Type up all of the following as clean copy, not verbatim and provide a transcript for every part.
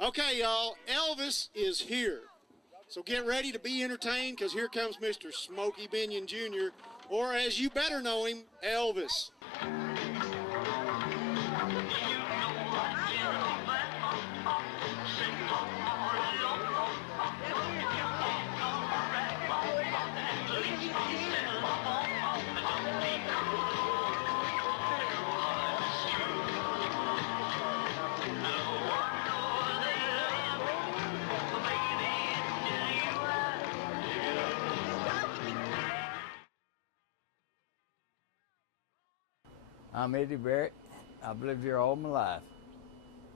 Okay, y'all, Elvis is here. So get ready to be entertained, because here comes Mr. Smokey Binion Jr., or as you better know him, Elvis. I'm Eddie Barrett. I've lived here all my life.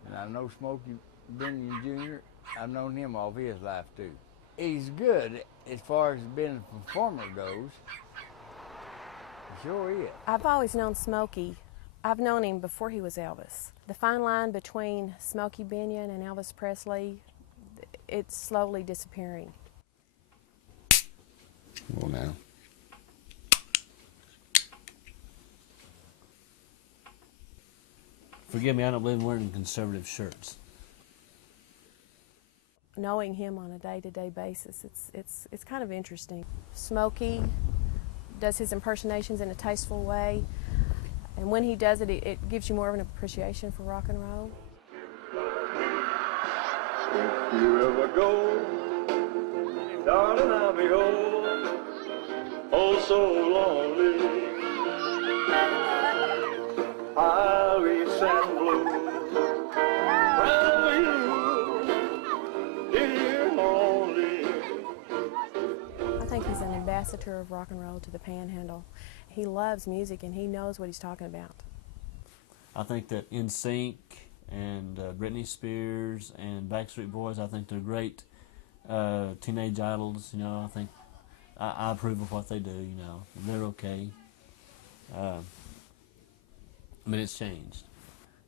And I know Smokey Binion Jr. I've known him all his life too. He's good as far as being a performer goes. He sure is. I've always known Smokey. I've known him before he was Elvis. The fine line between Smokey Binion and Elvis Presley, it's slowly disappearing. Well, now. Forgive me, I don't believe in wearing conservative shirts. Knowing him on a day-to-day basis, it's kind of interesting. Smokey does his impersonations in a tasteful way, and when he does it, it gives you more of an appreciation for rock and roll. If you ever go, darling, I'll be home, oh so lonely. I'll be sad blue, round you, here only. I think he's an ambassador of rock and roll to the Panhandle. He loves music and he knows what he's talking about. I think that NSYNC and Britney Spears and Backstreet Boys, I think they're great teenage idols. You know, I think I approve of what they do. You know, they're okay. But it's changed.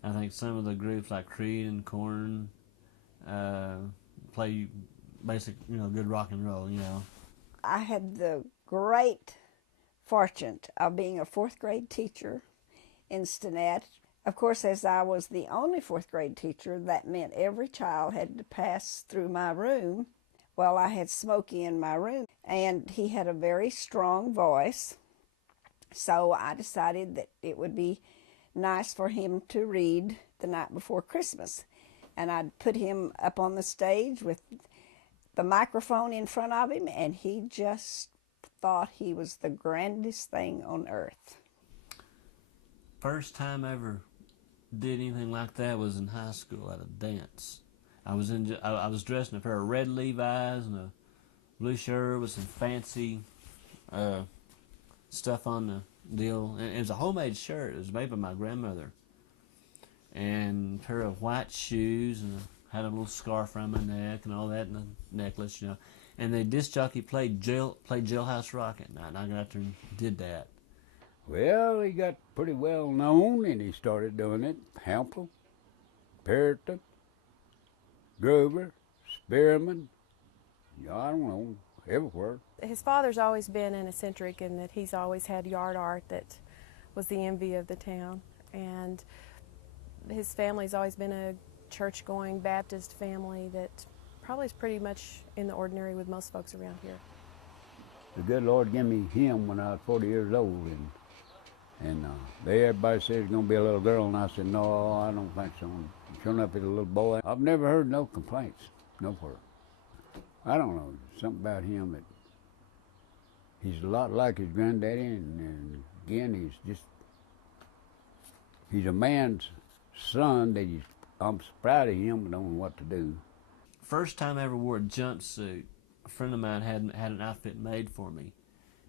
I think some of the groups like Creed and Korn play basic, good rock and roll. I had the great fortune of being a fourth grade teacher in Stinnett. Of course, as I was the only fourth grade teacher, that meant every child had to pass through my room. Well, I had Smokey in my room, and he had a very strong voice. So I decided that it would be nice for him to read the night before Christmas. And I'd put him up on the stage with the microphone in front of him, and he just thought he was the grandest thing on earth. First time I ever did anything like that was in high school at a dance. I was dressed in a pair of red Levi's and a blue shirt with some fancy stuff on the deal. And it was a homemade shirt. It was made by my grandmother. And a pair of white shoes, and I had a little scarf around my neck and all that, and a necklace, And the disc jockey played Jailhouse Rock at night, and I got out there and did that. Well, he got pretty well known, and he started doing it. Hample, Peralta, Grover, Spearman, I don't know, everywhere. His father's always been an eccentric in that he's always had yard art that was the envy of the town. And his family's always been a church-going Baptist family that probably is pretty much in the ordinary with most folks around here. The good Lord gave me him when I was 40 years old, and everybody said it's going to be a little girl, and I said, no, I don't think so. And sure enough, it's a little boy. I've never heard no complaints, nowhere. I don't know, something about him that he's a lot like his granddaddy, and again, he's a man's son that I'm proud of him, but don't know what to do. First time I ever wore a jumpsuit, a friend of mine had an outfit made for me.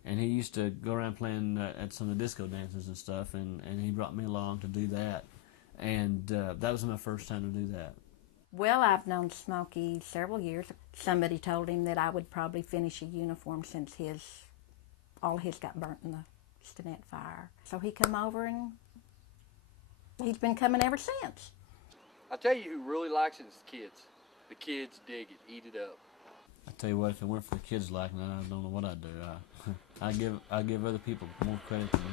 And he used to go around playing at some of the disco dances and stuff, and he brought me along to do that. And that was my first time to do that. Well, I've known Smokey several years. Somebody told him that I would probably finish a uniform since all his got burnt in the Stinnett fire. So he come over, and he's been coming ever since. I tell you who really likes it is the kids. The kids dig it, eat it up. I tell you what, if it weren't for the kids liking it, I don't know what I'd do. I give other people more credit than me.